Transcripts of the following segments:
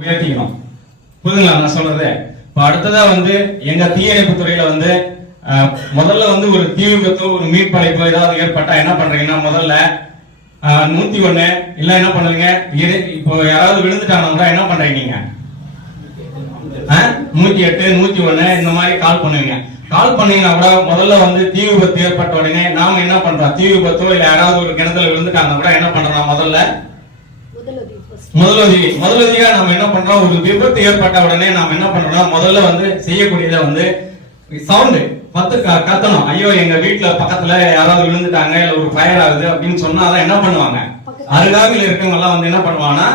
உயர்த்திக்கணும். புரியுதுங்களா? நான் சொல்றது. இப்ப அடுத்ததா வந்து எங்க தீயணைப்பு துறையில வந்து முதல்ல வந்து ஒரு தீ விபத்தோ ஒரு மீட்படைப்போ ஏதாவது ஏற்பட்டா என்ன பண்றீங்கன்னா முதல்ல நூத்தி ஒண்ணு இல்ல என்ன பண்ணுவீங்க? இப்போ யாராவது விழுந்துட்டாங்கன்னா என்ன பண்றீங்க நீங்க? நூத்தி எட்டு நூத்தி ஒண்ணு இந்த மாதிரி கால் பண்ணுவீங்க. கால் பண்ணீங்கன்னா கூட முதல்ல வந்து தீ விபத்து ஏற்பட்ட உடனே நாம என்ன பண்றோம்? தீ விபத்தோ இல்ல யாராவது ஒரு கிணத்துல விழுந்துட்டாங்க கூட என்ன பண்றோம்? முதல்ல முதலுதவி முதலுதவியா நம்ம என்ன பண்றோம்? ஒரு விபத்து ஏற்பட்ட உடனே நாம என்ன பண்றோம்னா முதல்ல வந்து செய்யக்கூடியதை வந்து சவுண்டு பத்து க- கத்தணும். ஐயோ எங்க வீட்டுல பக்கத்துல யாராவது விழுந்துட்டாங்க இல்ல ஒரு ஃபயர் ஆகுது அப்படின்னு சொன்னாதான் என்ன பண்ணுவாங்க? அருகாமையில் இருக்கவங்க எல்லாம் வந்து என்ன பண்ணுவாங்கன்னா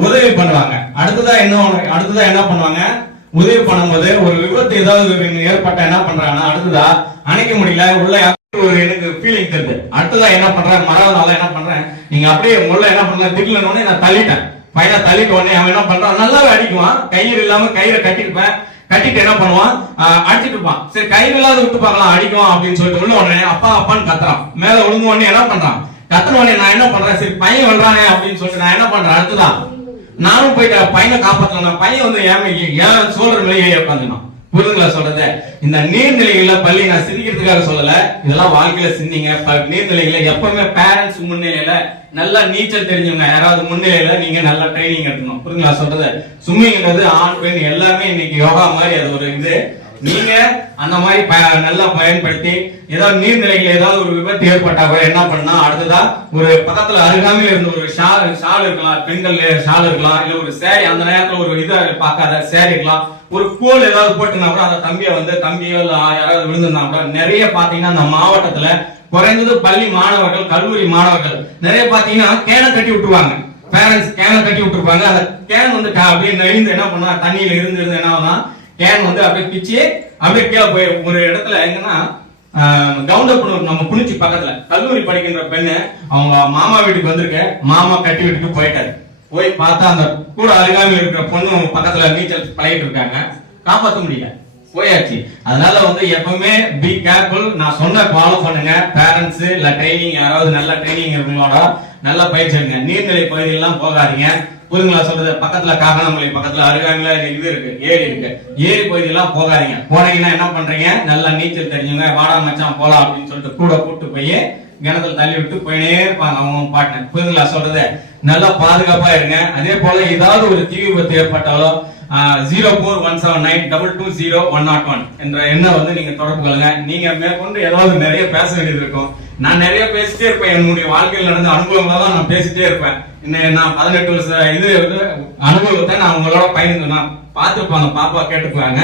உதவி பண்ணுவாங்க. அடுத்ததா என்ன அடுத்ததா என்ன பண்ணுவாங்க? உதவி பண்ணும்போது ஒரு விபத்து ஏதாவது ஏற்பட்ட என்ன பண்றாங்கன்னா அடுத்ததா அணைக்க முடியல உள்ள ஒரு எனக்கு ஃபீலிங் தருது அடுத்ததா என்ன பண்றேன்? மறாவது நாளா என்ன பண்றேன்? நீங்க அப்படியே உள்ள என்ன பண்றேன் திடீர்னு நான் தள்ளிட்டேன். பையனை தள்ளிட்ட உடனே அவன் என்ன பண்றான்? நல்லாவே அடிக்குவான். கயிறு இல்லாம கயிறை கட்டிருப்பேன் கட்டிட்டு என்ன பண்ணுவான்? அடிச்சிட்டு இருப்பான். சரி கயிறு இல்லாத விட்டு பார்க்கலாம். அடிக்கும் அப்படின்னு சொல்லிட்டு உள்ள உடனே அப்பா அப்பான்னு கத்துறான். மேல விழுந்த உடனே என்ன பண்றான்? கத்துன உடனே நான் என்ன பண்றேன்? சரி பையன் விழுறானே அப்படின்னு சொல்லிட்டு நான் என்ன பண்றேன்? அடுத்துதான் நானும் போயிட்டு பையனை காப்பாற்றலாம் பையன் வந்து ஏன் ஏன் சோழர் மேலேயே உட்காந்துனான் புரிதுங்களா சொல்றது? இந்த நீர்நிலைகள்ல பள்ளி நான் சிரிக்கிறதுக்காக சொல்லல. இதெல்லாம் வாழ்க்கையில சிந்திங்க. ப- எப்பவுமே பேரண்ட்ஸ் முன்னிலையில நல்லா நீச்சல் தெரிஞ்சவங்க. யாராவது முன்னிலையில நீங்க நல்லா ட்ரைனிங் எடுக்கணும். புரிதுங்களா சொல்றது? ஸ்விம்மிங்ன்றது ஆண் பெண் எல்லாமே இன்னைக்கு யோகா மாதிரி அது ஒரு இது. நீங்க அந்த மாதிரி ப- நல்லா பயன்படுத்தி ஏதாவது நீர்நிலைகள் ஏதாவது ஒரு விபத்து ஏற்பட்டா கூட என்ன பண்ணா அடுத்ததா ஒரு பக்கத்துல அருகாமையில் இருந்த ஒரு ஷால் ஷால் இருக்கலாம் பெண்கள் ஷால் இருக்கலாம் இல்ல ஒரு சேரி அந்த நேரத்துல ஒரு இதை பார்க்காத சேரி இருக்கலாம் ஒரு கோல் ஏதாவது போட்டுனா கூட அந்த தம்பியை வந்து தம்பியோ இல்ல யாராவது விழுந்திருந்தா கூட நிறைய பாத்தீங்கன்னா அந்த மாவட்டத்துல குறைந்தது பள்ளி மாணவர்கள் கல்லூரி மாணவர்கள் நிறைய பாத்தீங்கன்னா கேனை கட்டி விட்டுருவாங்க. பேரண்ட்ஸ் கேனை கட்டி விட்டுருப்பாங்க. அந்த கேன் வந்து அப்படியே நெளிந்து என்ன பண்ணுவாங்க? தண்ணியில இருந்து இருந்து என்ன ஆகும்னா கேன் வந்து அப்படியே பிச்சு அப்படியே கீழே போய் ஒரு இடத்துல எங்கன்னா கவுண்டப்பனூர் நம்ம குளிச்சு பக்கத்துல கல்லூரி படிக்கின்ற பெண்ணு அவங்க மாமா வீட்டுக்கு வந்திருக்கேன் மாமா கட்டி விட்டுட்டு போயிட்டாரு. போய் பார்த்தா அந்த கூட அருகாமல் இருக்கிற பொண்ணு பக்கத்துல நீச்சல் பழகிட்டு இருக்காங்க. காப்பாற்ற முடியல. போயாச்சு. அதனால வந்து எப்பவுமே பி கேர்ஃபுல் நான் சொன்ன ஃபாலோ பண்ணுங்க. பேரண்ட்ஸ் இல்ல ட்ரைனிங் யாராவது நல்ல ட்ரைனிங் இருக்கவங்களோட நல்லா பயிற்சி எடுங்க. நீர்நிலை பகுதியெல்லாம் போகாதீங்க. புரியுங்களா சொல்றது? பக்கத்துல காகனமலை பக்கத்துல அருகாங்களா இது இருக்கு ஏரி இருக்கு. ஏரி பகுதியெல்லாம் போகாதீங்க. போனீங்கன்னா என்ன பண்றீங்க? நல்லா நீச்சல் தெரிஞ்சுங்க. வாடா மச்சான் போலாம் அப்படின்னு சொல்லிட்டு கூட கூட்டு போய் கிணத்துல தள்ளி விட்டு போயினே இருப்பாங்க அவங்க பாட்டு புரியுதுங்களா சொல்றது? நல்லா பாதுகாப்பா இருங்க. அதே போல ஏதாவது ஒரு தீ விபத்து ஏற்பட்டாலோ zero four one seven nine double two zero one nought one என்ற எண்ணை வந்து நீங்க தொடர்பு கொள்ளுங்க. நீங்க மேற்கொண்டு ஏதாவது நிறைய பேச வேண்டியது இருக்கும். நான் நிறைய பேசிட்டே இருப்பேன். என்னுடைய வாழ்க்கையில் நடந்த அனுபவமா தான் நான் பேசிட்டே இருப்பேன். இன்னும் நான் பதினெட்டு வருஷம் இது வந்து அனுபவத்தை நான் உங்களோட பயந்து நான் பார்த்துருப்பாங்க பாப்பா கேட்டுக்குவாங்க.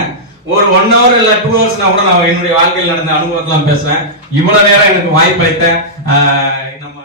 ஒரு ஒன் ஹவர் இல்ல டூ ஹவர்ஸ்னா கூட நான் என்னுடைய வாழ்க்கையில் நடந்த அனுபவத்தெல்லாம் பேசுவேன். இவ்வளவு நேரம் எனக்கு வாய்ப்பு அளித்த நம்ம